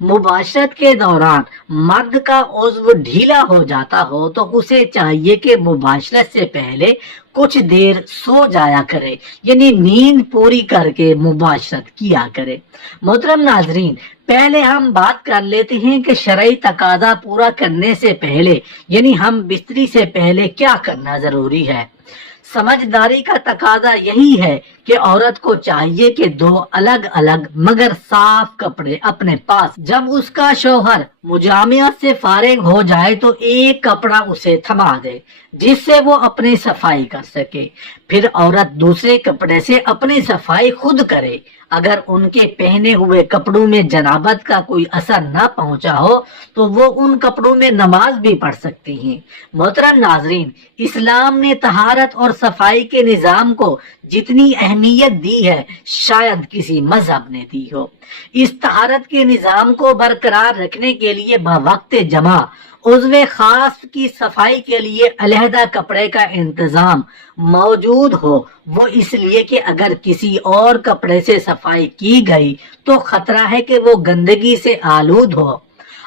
مباشرت کے دوران مرد کا عضو ڈھیلا ہو جاتا ہو تو اسے چاہیے کہ مباشرت سے پہلے کچھ دیر سو جایا کرے، یعنی نیند پوری کر کے مباشرت کیا کرے۔ محترم ناظرین، پہلے ہم بات کر لیتے ہیں کہ شرعی تقاضا پورا کرنے سے پہلے، یعنی ہم بستری سے پہلے کیا کرنا ضروری ہے۔ سمجھداری کا تقاضا یہی ہے کہ عورت کو چاہیے کہ دو الگ الگ مگر صاف کپڑے اپنے پاس، جب اس کا شوہر مجامعت سے فارغ ہو جائے تو ایک کپڑا اسے تھما دے جس سے وہ اپنی صفائی کر سکے، پھر عورت دوسرے کپڑے سے اپنی صفائی خود کرے۔ اگر ان کے پہنے ہوئے کپڑوں میں جنابت کا کوئی اثر نہ پہنچا ہو تو وہ ان کپڑوں میں نماز بھی پڑھ سکتی ہیں۔ محترم ناظرین، اسلام نے طہارت اور صفائی کے نظام کو جتنی اہمیت دی ہے شاید کسی مذہب نے دی ہو۔ اس طہارت کے نظام کو برقرار رکھنے کے لیے بوقت جمع عضو خاص کی صفائی کے لیے علیحدہ کپڑے کا انتظام موجود ہو، وہ اس لیے کہ اگر کسی اور کپڑے سے صفائی کی گئی تو خطرہ ہے کہ وہ گندگی سے آلود ہو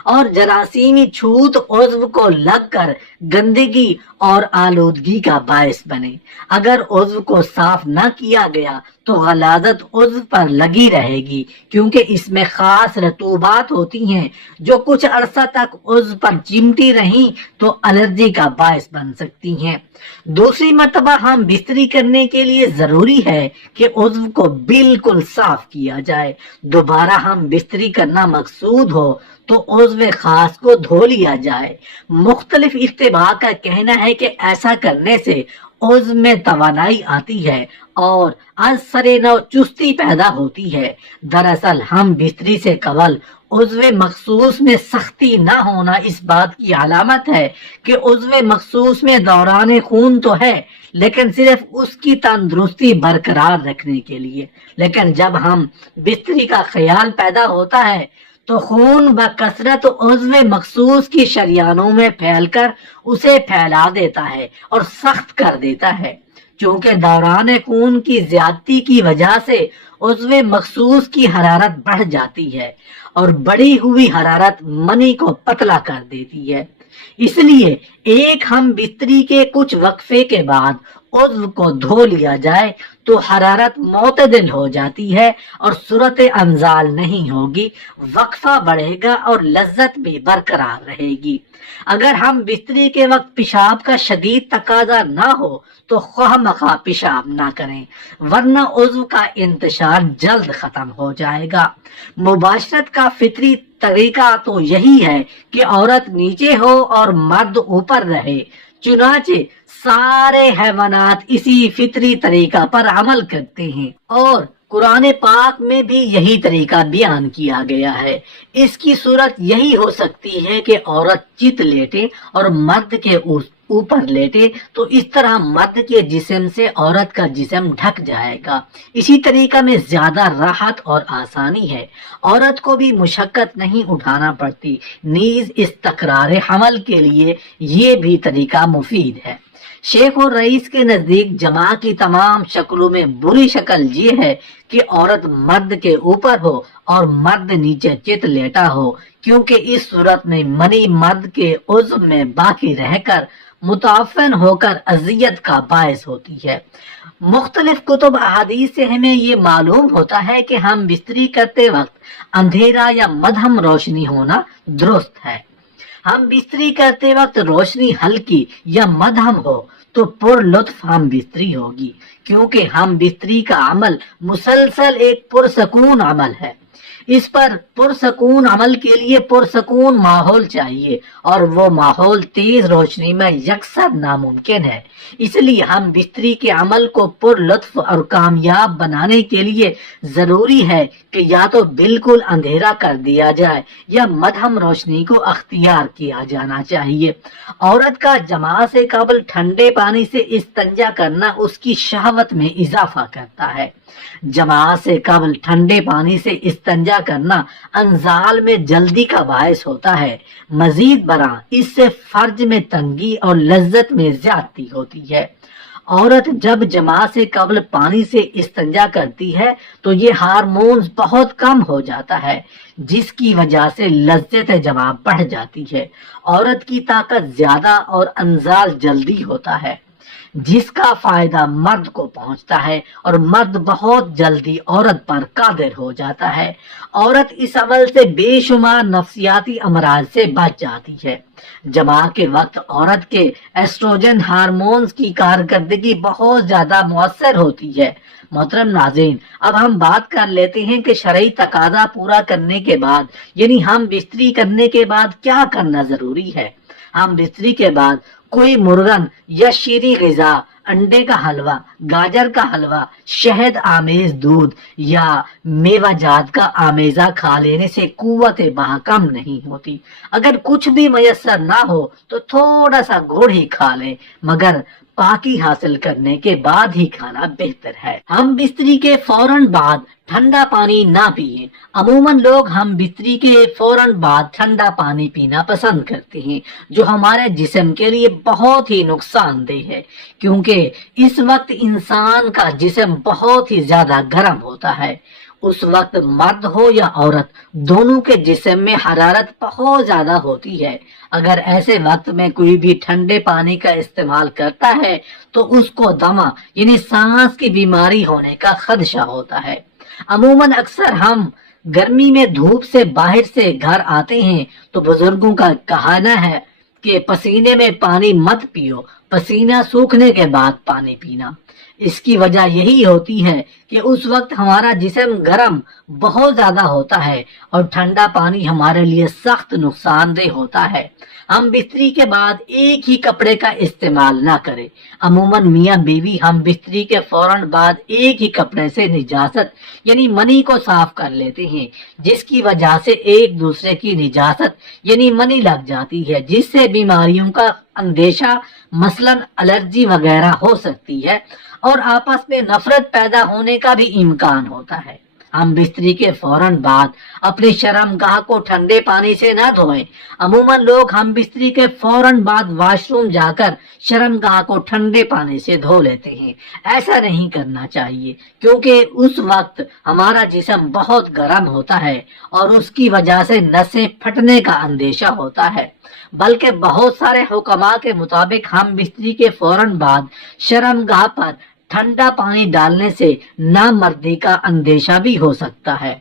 اور جراثیمی چھوت عضو کو لگ کر گندگی اور آلودگی کا باعث بنے۔ اگر عضو کو صاف نہ کیا گیا تو غلاظت عضو پر لگی رہے گی، کیونکہ اس میں خاص رطوبات ہوتی ہیں جو کچھ عرصہ تک عضو پر چمٹی رہیں تو الرجی کا باعث بن سکتی ہیں۔ دوسری مرتبہ ہم بستری کرنے کے لیے ضروری ہے کہ عضو کو بالکل صاف کیا جائے۔ دوبارہ ہم بستری کرنا مقصود ہو تو عضو خاص کو دھو لیا جائے۔ مختلف اتباع کا کہنا ہے کہ ایسا کرنے سے عضو میں توانائی آتی ہے اور از سر نو چستی پیدا ہوتی ہے۔ دراصل ہم بستری سے قبل عضو مخصوص میں سختی نہ ہونا اس بات کی علامت ہے کہ عضو مخصوص میں دوران خون تو ہے لیکن صرف اس کی تندرستی برقرار رکھنے کے لیے، لیکن جب ہم بستری کا خیال پیدا ہوتا ہے تو خون بکثرت عضو مخصوص کی شریانوں میں پھیل کر اسے پھیلا دیتا ہے اور سخت کر دیتا ہے۔ چونکہ دوران خون کی زیادتی کی وجہ سے عضو مخصوص کی حرارت بڑھ جاتی ہے اور بڑھی ہوئی حرارت منی کو پتلا کر دیتی ہے، اس لیے ایک ہم بستری کے کچھ وقفے کے بعد عضو کو دھو لیا جائے تو حرارت معتدل ہو جاتی ہے اور صورت انزال نہیں ہوگی، وقفہ بڑھے گا اور لذت بھی برقرار رہے گی۔ اگر ہم بستری کے وقت پیشاب کا شدید تقاضا نہ ہو تو خواہ مخواہ پیشاب نہ کریں، ورنہ عضو کا انتشار جلد ختم ہو جائے گا۔ مباشرت کا فطری طریقہ تو یہی ہے کہ عورت نیچے ہو اور مرد اوپر رہے، چنانچہ سارے حیوانات اسی فطری طریقہ پر عمل کرتے ہیں اور قرآن پاک میں بھی یہی طریقہ بیان کیا گیا ہے۔ اس کی صورت یہی ہو سکتی ہے کہ عورت چت لیٹے اور مرد کے اوپر لیٹے تو اس طرح مرد کے جسم سے عورت کا جسم ڈھک جائے گا۔ اسی طریقہ میں زیادہ راحت اور آسانی ہے، عورت کو بھی مشقت نہیں اٹھانا پڑتی، نیز استقرار حمل کے لیے یہ بھی طریقہ مفید ہے۔ شیخ اور رئیس کے نزدیک جماع کی تمام شکلوں میں بری شکل یہ ہے کہ عورت مرد کے اوپر ہو اور مرد نیچے چت لیٹا ہو، کیونکہ اس صورت میں منی مرد کے عضو میں باقی رہ کر متعفن ہو کر اذیت کا باعث ہوتی ہے۔ مختلف کتب احادیث سے ہمیں یہ معلوم ہوتا ہے کہ ہم بستری کرتے وقت اندھیرا یا مدھم روشنی ہونا درست ہے۔ ہم بستری کرتے وقت روشنی ہلکی یا مدھم ہو تو پر لطف ہم بستری ہوگی، کیونکہ ہم بستری کا عمل مسلسل ایک پرسکون عمل ہے۔ اس پر پرسکون عمل کے لیے پرسکون ماحول چاہیے اور وہ ماحول تیز روشنی میں یکسر ناممکن ہے۔ اس لیے ہم بستری کے عمل کو پر لطف اور کامیاب بنانے کے لیے ضروری ہے کہ یا تو بالکل اندھیرا کر دیا جائے یا مدھم روشنی کو اختیار کیا جانا چاہیے۔ عورت کا جماع سے قبل ٹھنڈے پانی سے استنجا کرنا اس کی شہوت میں اضافہ کرتا ہے۔ جماع سے قبل ٹھنڈے پانی سے استنجا کرنا انزال میں جلدی کا باعث ہوتا ہے۔ مزید برآں اس سے فرج میں تنگی اور لذت میں زیادتی ہوتی ہے۔ عورت جب جماع سے قبل پانی سے استنجا کرتی ہے تو یہ ہارمونز بہت کم ہو جاتا ہے، جس کی وجہ سے لذت جماع بڑھ جاتی ہے، عورت کی طاقت زیادہ اور انزال جلدی ہوتا ہے، جس کا فائدہ مرد کو پہنچتا ہے اور مرد بہت جلدی عورت پر قادر ہو جاتا ہے۔ عورت اس عمل سے بے شمار نفسیاتی امراض سے بچ جاتی ہے۔ جماع کے وقت عورت کے ایسٹروجن ہارمونز کی کارکردگی بہت زیادہ مؤثر ہوتی ہے۔ محترم ناظرین، اب ہم بات کر لیتے ہیں کہ شرعی تقاضا پورا کرنے کے بعد، یعنی ہم بستری کرنے کے بعد کیا کرنا ضروری ہے۔ ہم بستری کے بعد کوئی مرغن یا شیریں غذا، انڈے کا حلوہ، گاجر کا حلوہ، شہد آمیز دودھ یا میوہ جات کا آمیزہ کھا لینے سے قوت بہا کم نہیں ہوتی۔ اگر کچھ بھی میسر نہ ہو تو تھوڑا سا گڑ ہی کھا لیں، مگر پاکی حاصل کرنے کے بعد ہی کھانا بہتر ہے۔ ہم بستری کے فوراً بعد ٹھنڈا پانی نہ پیئیں۔ عموماً لوگ ہم بستری کے فوراً بعد ٹھنڈا پانی پینا پسند کرتے ہیں، جو ہمارے جسم کے لیے بہت ہی نقصان دہ ہے، کیونکہ اس وقت انسان کا جسم بہت ہی زیادہ گرم ہوتا ہے۔ اس وقت مرد ہو یا عورت، دونوں کے جسم میں حرارت بہت زیادہ ہوتی ہے۔ اگر ایسے وقت میں کوئی بھی ٹھنڈے پانی کا استعمال کرتا ہے تو اس کو دمہ یعنی سانس کی بیماری ہونے کا خدشہ ہوتا ہے۔ عموماً اکثر ہم گرمی میں دھوپ سے باہر سے گھر آتے ہیں تو بزرگوں کا کہنا ہے کہ پسینے میں پانی مت پیو، پسینہ سوکھنے کے بعد پانی پینا۔ اس کی وجہ یہی ہوتی ہے کہ اس وقت ہمارا جسم گرم بہت زیادہ ہوتا ہے اور ٹھنڈا پانی ہمارے لیے سخت نقصان دہ ہوتا ہے۔ ہم بستری کے بعد ایک ہی کپڑے کا استعمال نہ کریں۔ عموماً میاں بیوی ہم بستری کے فوراً بعد ایک ہی کپڑے سے نجاست یعنی منی کو صاف کر لیتے ہیں، جس کی وجہ سے ایک دوسرے کی نجاست یعنی منی لگ جاتی ہے، جس سے بیماریوں کا اندیشہ مثلاً الرجی وغیرہ ہو سکتی ہے اور آپس میں نفرت پیدا ہونے کا بھی امکان ہوتا ہے۔ ہم بستری کے فوراً بعد اپنے شرمگاہ کو ٹھنڈے پانی سے نہ دھوئیں۔ عموماً لوگ ہم بستری کے فوراً بعد واش روم جا کر شرمگاہ کو ٹھنڈے پانی سے دھو لیتے ہیں۔ ایسا نہیں کرنا چاہیے، کیونکہ اس وقت ہمارا جسم بہت گرم ہوتا ہے اور اس کی وجہ سے نسیں پھٹنے کا اندیشہ ہوتا ہے۔ بلکہ بہت سارے حکماء کے مطابق ہم بستری کے فوراً بعد شرمگاہ پر ٹھنڈا پانی ڈالنے سے نامردی کا اندیشہ بھی ہو سکتا ہے۔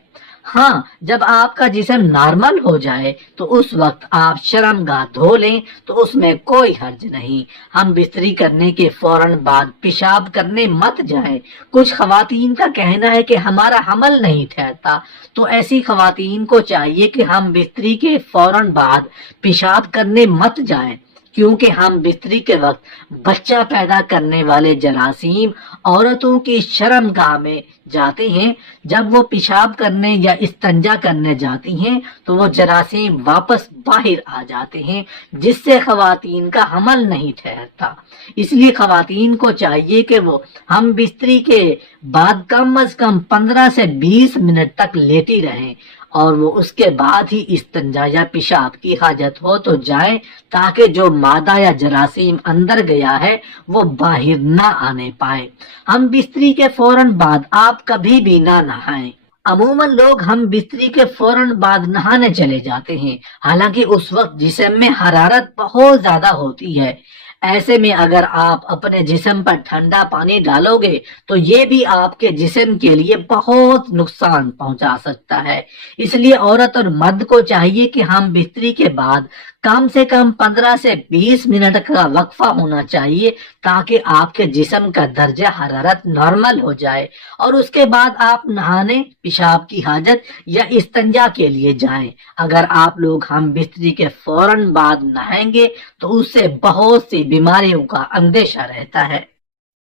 ہاں، جب آپ کا جسم نارمل ہو جائے تو اس وقت آپ شرمگاہ دھو لیں تو اس میں کوئی حرج نہیں۔ ہم بستری کرنے کے فوراً بعد پیشاب کرنے مت جائیں۔ کچھ خواتین کا کہنا ہے کہ ہمارا حمل نہیں ٹھہرتا، تو ایسی خواتین کو چاہیے کہ ہم بستری کے فوراً بعد پیشاب کرنے مت جائیں، کیونکہ ہم بستری کے وقت بچہ پیدا کرنے والے جراثیم عورتوں کی شرمگاہ میں جاتے ہیں۔ جب وہ پیشاب کرنے یا استنجا کرنے جاتی ہیں تو وہ جراثیم واپس باہر آ جاتے ہیں، جس سے خواتین کا حمل نہیں ٹھہرتا۔ اس لیے خواتین کو چاہیے کہ وہ ہم بستری کے بعد کم از کم 15 سے 20 منٹ تک لیٹی رہیں اور وہ اس کے بعد ہی استنجا یا پیشاب کی حاجت ہو تو جائیں، تاکہ جو مادہ یا جراثیم اندر گیا ہے وہ باہر نہ آنے پائے۔ ہم بستری کے فوراً بعد آپ کبھی بھی نہ نہائیں۔ عموماً لوگ ہم بستری کے فوراً بعد نہانے چلے جاتے ہیں، حالانکہ اس وقت جسم میں حرارت بہت زیادہ ہوتی ہے۔ ایسے میں اگر آپ اپنے جسم پر ٹھنڈا پانی ڈالو گے تو یہ بھی آپ کے جسم کے لیے بہت نقصان پہنچا سکتا ہے۔ اس لیے عورت اور مرد کو چاہیے کہ ہم بستری کے بعد کم سے کم 15 سے 20 منٹ کا وقفہ ہونا چاہیے، تاکہ آپ کے جسم کا درجہ حرارت نارمل ہو جائے اور اس کے بعد آپ نہانے، پیشاب کی حاجت یا استنجا کے لیے جائیں۔ اگر آپ لوگ ہم بستری کے فوراً بعد نہائیں گے تو اس سے بہت سی بیماریوں کا اندیشہ رہتا ہے۔